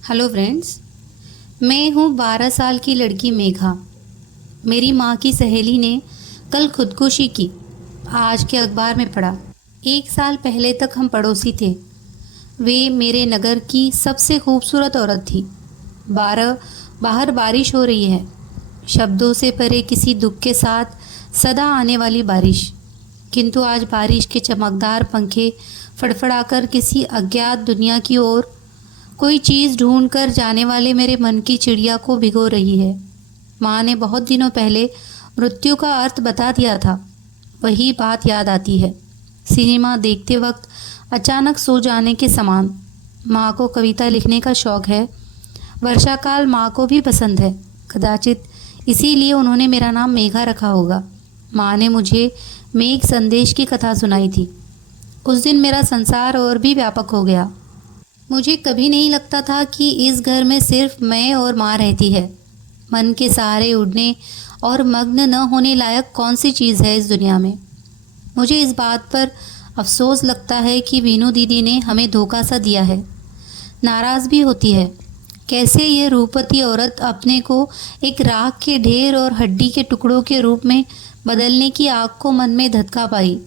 Hello friends. मैं हूँ 12 साल की लड़की मेघा। मेरी माँ की सहेली ने कल खुदकुशी की। आज के अखबार में पढ़ा। 1 साल पहले तक हम पड़ोसी थे। वे मेरे नगर की सबसे खूबसूरत औरत थी। बारह बाहर बारिश हो रही है, शब्दों से परे किसी दुख के साथ सदा आने वाली बारिश। किंतु आज बारिश के चमकदार पंखे फड़फड़ाकर किसी अज्ञात दुनिया की ओर कोई चीज़ ढूंढ कर जाने वाले मेरे मन की चिड़िया को भिगो रही है। माँ ने बहुत दिनों पहले मृत्यु का अर्थ बता दिया था। वही बात याद आती है, सिनेमा देखते वक्त अचानक सो जाने के समान। माँ को कविता लिखने का शौक है। वर्षाकाल माँ को भी पसंद है। कदाचित इसीलिए उन्होंने मेरा नाम मेघा रखा होगा। माँ ने मुझे मेघ संदेश की कथा सुनाई थी। उस दिन मेरा संसार और भी व्यापक हो गया। मुझे कभी नहीं लगता था कि इस घर में सिर्फ मैं और माँ रहती है। मन के सहारे उड़ने और मग्न न होने लायक कौन सी चीज़ है इस दुनिया में। मुझे इस बात पर अफसोस लगता है कि वीनू दीदी ने हमें धोखा सा दिया है। नाराज़ भी होती है। कैसे ये रूपवती औरत अपने को एक राख के ढेर और हड्डी के टुकड़ों के रूप में बदलने की आग को मन में धधका पाई।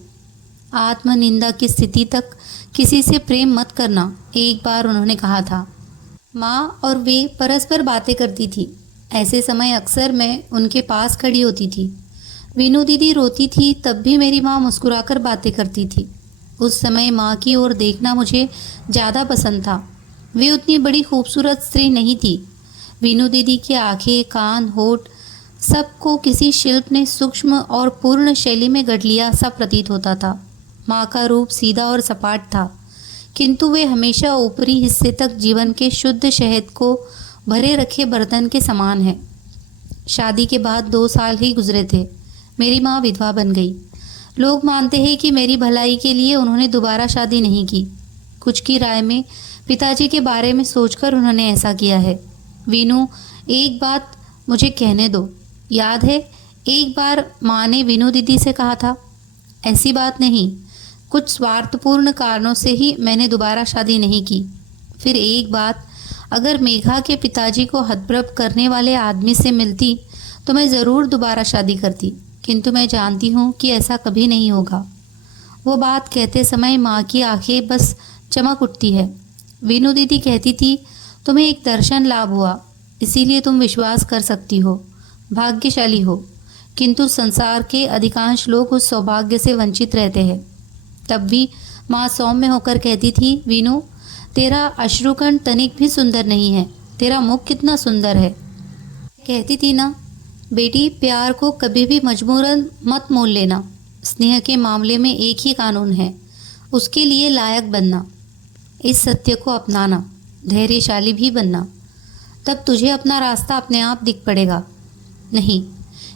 आत्मनिंदा की स्थिति तक किसी से प्रेम मत करना, एक बार उन्होंने कहा था। माँ और वे परस्पर बातें करती थी। ऐसे समय अक्सर मैं उनके पास खड़ी होती थी। वीनू दीदी रोती थी तब भी मेरी माँ मुस्कुराकर बातें करती थी। उस समय माँ की ओर देखना मुझे ज़्यादा पसंद था। वे उतनी बड़ी खूबसूरत स्त्री नहीं थी। वीनू दीदी की आंखें, कान, होठ सबको किसी शिल्प ने सूक्ष्म और पूर्ण शैली में गढ़ लिया सा प्रतीत होता था। माँ का रूप सीधा और सपाट था, किंतु वे हमेशा ऊपरी हिस्से तक जीवन के शुद्ध शहद को भरे रखे बर्तन के समान है। शादी के बाद 2 साल ही गुजरे थे, मेरी माँ विधवा बन गई। लोग मानते हैं कि मेरी भलाई के लिए उन्होंने दोबारा शादी नहीं की। कुछ की राय में पिताजी के बारे में सोचकर उन्होंने ऐसा किया है। वीनू, एक बात मुझे कहने दो। याद है एक बार माँ ने वीनू दीदी से कहा था, ऐसी बात नहीं, कुछ स्वार्थपूर्ण कारणों से ही मैंने दोबारा शादी नहीं की। फिर एक बात, अगर मेघा के पिताजी को हतप्रभ करने वाले आदमी से मिलती तो मैं ज़रूर दोबारा शादी करती, किंतु मैं जानती हूँ कि ऐसा कभी नहीं होगा। वो बात कहते समय माँ की आंखें बस चमक उठती है। वीनू दीदी कहती थी, तुम्हें एक दर्शन लाभ हुआ, इसीलिए तुम विश्वास कर सकती हो, भाग्यशाली हो। किंतु संसार के अधिकांश लोग उस सौभाग्य से वंचित रहते हैं। तब भी माँ सौम्य होकर कहती थी, वीनू, तेरा अश्रुकण तनिक भी सुंदर नहीं है, तेरा मुख कितना सुंदर है। कहती थी ना, बेटी, प्यार को कभी भी मजबूरन मत मोल लेना। स्नेह के मामले में एक ही कानून है, उसके लिए लायक बनना। इस सत्य को अपनाना, धैर्यशाली भी बनना, तब तुझे अपना रास्ता अपने आप दिख पड़ेगा। नहीं,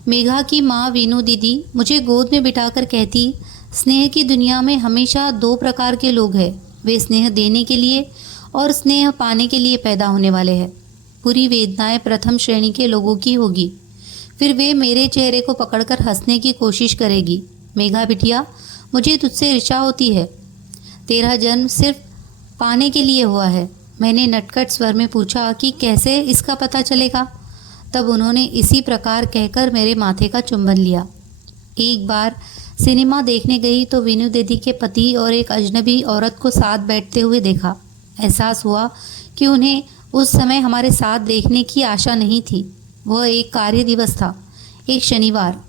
मेघा की माँ वीनू दीदी मुझे गोद में बिठाकर कहती, स्नेह की दुनिया में हमेशा 2 प्रकार के लोग हैं। वे स्नेह देने के लिए और स्नेह पाने के लिए पैदा होने वाले हैं। पूरी वेदनाएं प्रथम श्रेणी के लोगों की होगी। फिर वे मेरे चेहरे को पकड़कर हंसने की कोशिश करेगी। मेघा बिटिया, मुझे तुझसे ईर्ष्या होती है। तेरा जन्म सिर्फ पाने के लिए हुआ है। मैंने नटखट स्वर में पूछा कि कैसे इसका पता चलेगा। तब उन्होंने इसी प्रकार कहकर मेरे माथे का चुंबन लिया। एक बार सिनेमा देखने गई तो वीनू दीदी के पति और एक अजनबी औरत को साथ बैठते हुए देखा। एहसास हुआ कि उन्हें उस समय हमारे साथ देखने की आशा नहीं थी। वह एक कार्य दिवस था, एक शनिवार।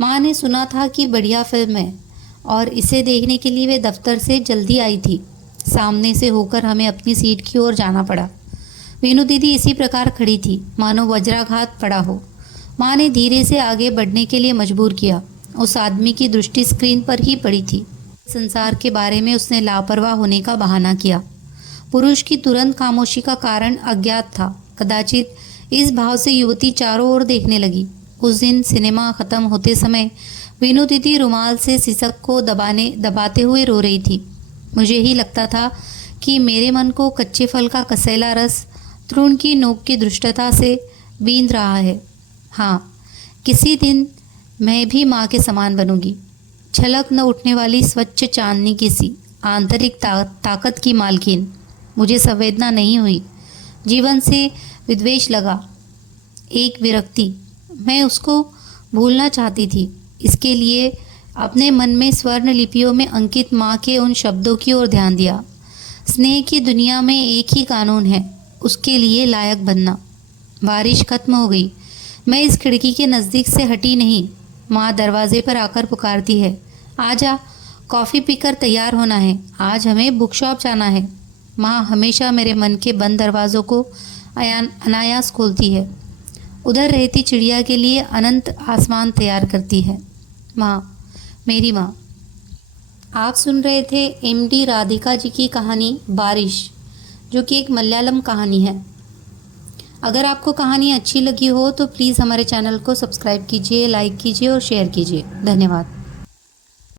माँ ने सुना था कि बढ़िया फिल्म है और इसे देखने के लिए वे दफ्तर से जल्दी आई थी। सामने से होकर हमें अपनी सीट की ओर जाना पड़ा। वीनू दीदी इसी प्रकार खड़ी थी, मानो वज्राघात पड़ा हो। माँ ने धीरे से आगे बढ़ने के लिए मजबूर किया। उस आदमी की दृष्टि स्क्रीन पर ही पड़ी थी। संसार के बारे में उसने लापरवाह होने का बहाना किया। पुरुष की तुरंत खामोशी का कारण अज्ञात था। कदाचित इस भाव से युवती चारों ओर देखने लगी। उस दिन सिनेमा खत्म होते समय वीनू दीदी रुमाल से सिसक को दबाते हुए रो रही थी। मुझे ही लगता था कि मेरे मन को कच्चे फल का कसैला रस तृण की नोक की दुष्टता से बींध रहा है। हाँ, किसी दिन मैं भी माँ के समान बनूंगी। छलक न उठने वाली स्वच्छ चांदनी की सी आंतरिक ताकत की मालकिन। मुझे संवेदना नहीं हुई, जीवन से विद्वेष लगा, एक विरक्ति। मैं उसको भूलना चाहती थी। इसके लिए अपने मन में स्वर्ण लिपियों में अंकित माँ के उन शब्दों की ओर ध्यान दिया। स्नेह की दुनिया में एक ही कानून है, उसके लिए लायक बनना। बारिश खत्म हो गई। मैं इस खिड़की के नज़दीक से हटी नहीं। माँ दरवाजे पर आकर पुकारती है, आजा, कॉफ़ी पीकर तैयार होना है, आज हमें बुक शॉप जाना है। माँ हमेशा मेरे मन के बंद दरवाज़ों को अनायास खोलती है, उधर रहती चिड़िया के लिए अनंत आसमान तैयार करती है। माँ, मेरी माँ। आप सुन रहे थे एमडी राधिका जी की कहानी बारिश, जो कि एक मलयालम कहानी है। अगर आपको कहानी अच्छी लगी हो तो प्लीज़ हमारे चैनल को सब्सक्राइब कीजिए, लाइक कीजिए और शेयर कीजिए। धन्यवाद।